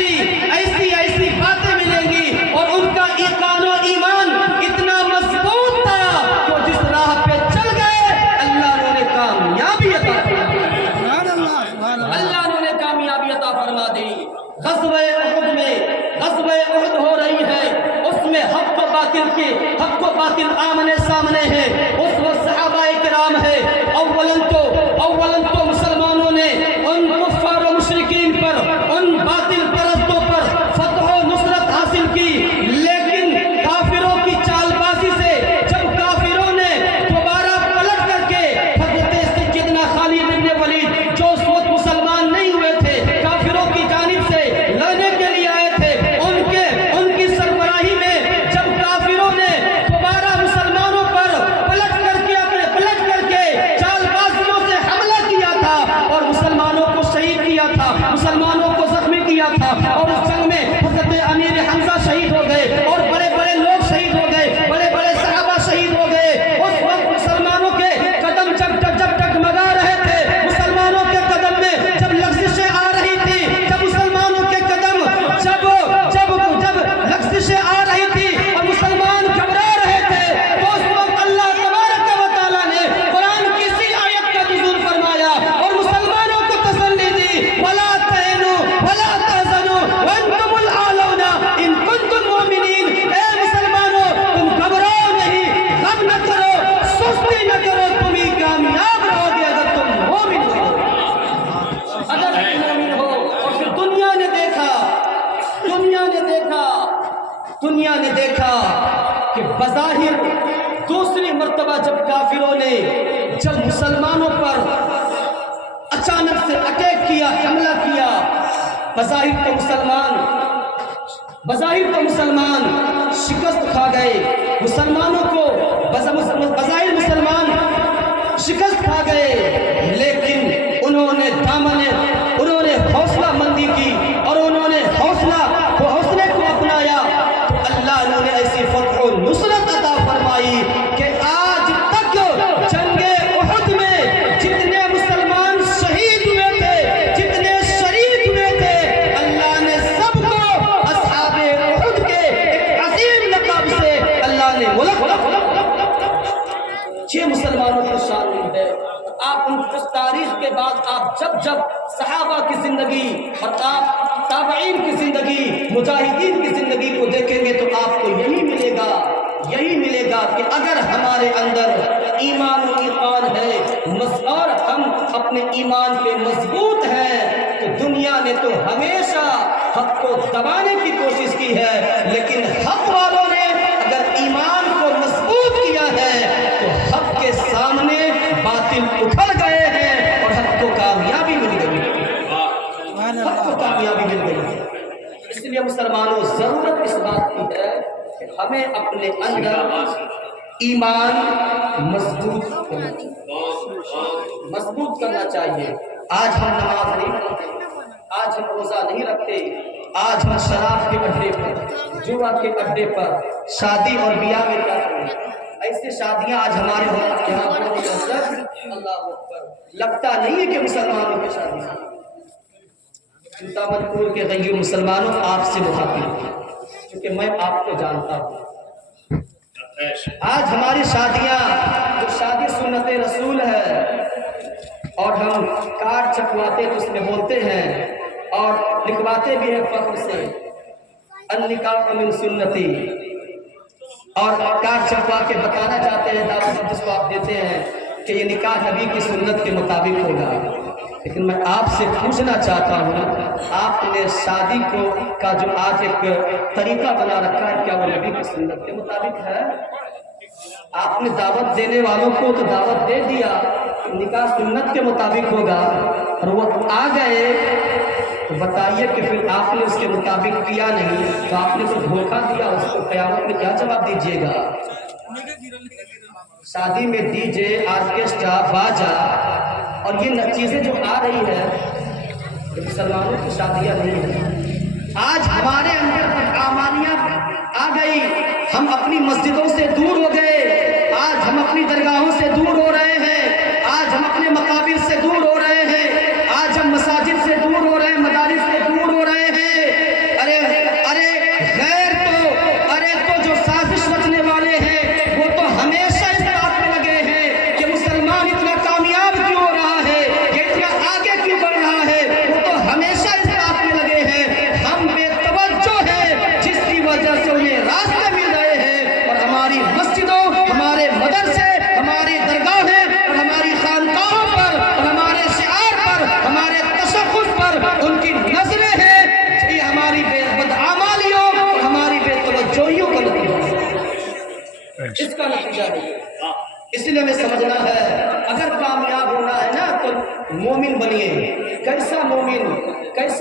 ऐसी बातें मिलेंगी और उनका ईमान और ईमान इतना मजबूत था कि जिस राह पे चल गए अल्लाह ने कामयाबी अता अल्लाह ने कामयाबी अता फरमा दी। ग़ज़वे उहद हो रही है, उसमें हक़ व बातिल आमने सामने है। उस वक्त सहाबाए किराम है, अव्वलन तो मुसलमानों ने उन कुफ़ार व मुशरिकीन पर, उन बातिल परस्तों पर फतह व नुसरत हासिल की, लेकिन काफिरों की चालबाजी से जब काफिरों ने दोबारा पलट करके हज़रत सैयदना खालिद इब्न वलीद जो उस वक्त मुसलमान नहीं हुए थे, काफिरों की जानिब से लड़ने के लिए आए थे, उनकी सरबराही में जब काफिरों ने दोबारा मुसलमानों पर पलट करके चालबाजियों से हमला किया था और मुसलमानों को शहीद किया था, मुसलमानों को जख्मी किया था, और उस जंग में हज़रत अमीर हमजा शहीद हो गए और बड़े बड़े लोग शहीद हो गए, बड़े बड़े सहाबा शहीद हो गए। उस वक्त मुसलमानों के कदम जब डगमगा रहे थे, मुसलमानों के कदम में जब लग़ज़िशें आ रही थी, जब मुसलमानों के कदम जब लग़ज़िशें आ रही थी और मुसलमान घबरा रहे थे, तो उस वक्त अल्लाह तबारक व तआला ने कुरान की इसी आयत का नुज़ूल फरमाया और मुसलमानों को तसल्ली दी, वला तहनु वला तहज़नु व अंतुमुल आलौना इन कुंतुम मुमिनीन। ए मुसलमानों, तुम घबराओ नहीं, गम न करो, सुस्ती न करो, तुम ही कामयाब रहोगे अगर तुम मोमिन हो। अगर तुम मोमिन हो। और फिर दुनिया ने देखा कि बज़ाहिर दूसरी मर्तबा जब काफिरों ने जब मुसलमानों पर अचानक से अटैक किया, हमला किया, बज़ाहिर तो मुसलमान शिकस्त खा गए, मुसलमानों को बज़ाहिर मुसलमान शिकस्त खा गए, लेकिन उन्होंने हौसला मंदी की और उन्होंने हौसले को अपनाया, तो अल्लाह ने ऐसी फतह और नुसरत अता फरमाई कि आज तक जंगे उहद में जितने मुसलमान शहीद हुए थे, जितने शरीक हुए थे, अल्लाह ने सबको असहाबे उहद के एक अजीम लक़ब से अल्लाह ने ये मुसलमानों की शान है। आप उस तारीख के बाद आप जब सहाबा की जिंदगी और आप ताबईन की जिंदगी, मुजाहिदीन की जिंदगी को देखेंगे तो आपको यही मिलेगा कि अगर हमारे अंदर ईमान और ईकान है और हम अपने ईमान पे मजबूत हैं, तो दुनिया ने तो हमेशा हक को दबाने की कोशिश की है, लेकिन हक वालों ने अगर ईमान को मजबूत किया है तो हक के सामने बातिल उखड़ गए हैं और हक को कामयाबी मिल गई। इसलिए मुसलमानों, जरूरत इस बात की है कि हमें अपने अंदर ईमान मजबूत करना चाहिए। आज हम नमाज नहीं पढ़ते, आज हम रोज़ा नहीं रखते, आज हम शराब के अड्डे पर, जुआ के अड्डे पर, शादी और ब्याह में जाते हैं। ऐसे शादियां आज हमारे यहाँ अल्लाह अकबर, लगता नहीं है कि मुसलमानों की शादी। चिंतामणिपुर के गैर मुसलमानों, आपसे मुखातिब, क्योंकि मैं आपको जानता हूँ। आज हमारी शादियां जो शादी सुन्नत रसूल है और हम कार्ड छपवाते तो उसमें बोलते हैं और लिखवाते भी हैं फख्र से, अन्निकाह मिन सुन्नती, और कार्ड छपवा के बताना चाहते हैं दावत जिसको आप देते हैं कि ये निकाह नबी की सुन्नत के मुताबिक होगा। लेकिन मैं आपसे पूछना चाहता हूँ, आपने शादी का जो आज एक तरीका बना रखा है, क्या वो नबी की सुन्नत के मुताबिक है? आपने दावत देने वालों को तो दावत दे दिया, निकाह सुन्नत के मुताबिक होगा, और वो आ गए तो बताइए कि फिर आपने उसके मुताबिक किया नहीं, तो आपने तो धोखा दिया, उसको क़यामत में क्या जवाब दीजिएगा? शादी में डीजे, ऑर्केस्ट्रा, बाजा और ये चीज़ें जो आ रही है, ये मुसलमानों की शादियाँ नहीं है। आज हमारे अंदर आमानियाँ आ गई, हम अपनी मस्जिदों से दूर हो गए, आज हम अपनी दरगाहों से दूर हो रहे हैं, आज हम अपने मकाबिर से दूर हो रहे हैं, आज हम मसाजिद से दूर हो रहे हैं, मदारिस से दूर हो रहे हैं।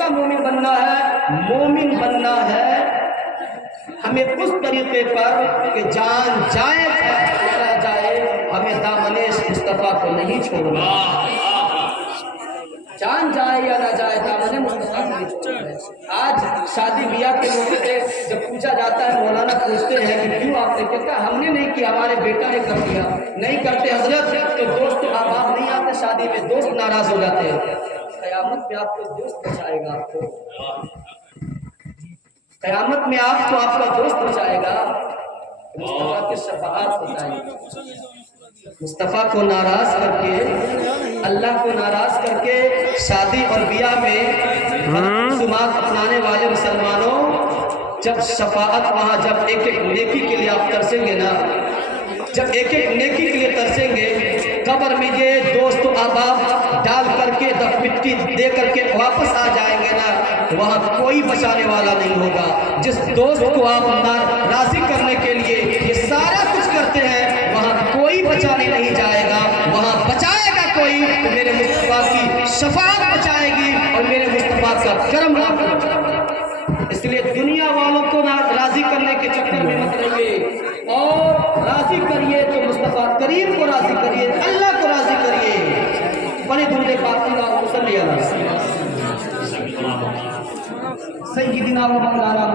مومن بننا ہے؟ مومن بننا ہے ہمیں اس طریقے پر کہ جان جائے چلا جائے ہمیں دامن مصطفیٰ کو نہیں چھوڑنا، جان جائے یا نہ جائے دامن مصطفیٰ کو نہیں چھوڑنا۔ آج شادی بیاہ کے موقع پہ جب پوچھا جاتا ہے مولانا پوچھتے ہیں کہ کیوں آپ نے کہا ہم نے نہیں کیا، ہمارے بیٹا نے کر دیا۔ نہیں کرتے حضرت تو دوست احباب نہیں آتے شادی میں، دوست ناراض ہو جاتے ہیں۔ قیامت میں آپ کو دوست بچائے گا، آپ کو قیامت میں آپ کو آپ کا دوست بچائے گا، مصطفیٰ کی شفاعت بچائے گا۔ مصطفیٰ کو ناراض کر کے، اللہ کو ناراض کر کے شادی اور بیاہ میں رسومات اپنانے والے مسلمانوں، جب شفاعت وہاں جب ایک ایک نیکی کے لیے آپ ترسیں گے نا، جب ایک ایک نیکی کے لیے ترسیں گے، قبر میں یہ دوست احباب ڈال کر کے مٹی دے کر کے واپس آ جائیں گے نا، وہاں کوئی بچانے والا نہیں ہوگا۔ جس دوست کو آپ راضی کرنے کے لیے یہ سارا کچھ کرتے ہیں، وہاں کوئی بچانے نہیں جائے گا، وہاں بچائے گا کوئی تو میرے مصطفیٰ کی شفاعت بچائے گی اور میرے مصطفیٰ کا کرم آپ کو بچائے گا۔ اس لیے دنیا والوں کو راضی کرنے کے چکر میں مت رہیے، اور راضی کریے تو مصطفیٰ کریم کو راضی کریے، اللہ کو راضی کریے۔ بڑے دھونے باقی کا صلی اللہ علیہ وسلم سیدنا و مولانا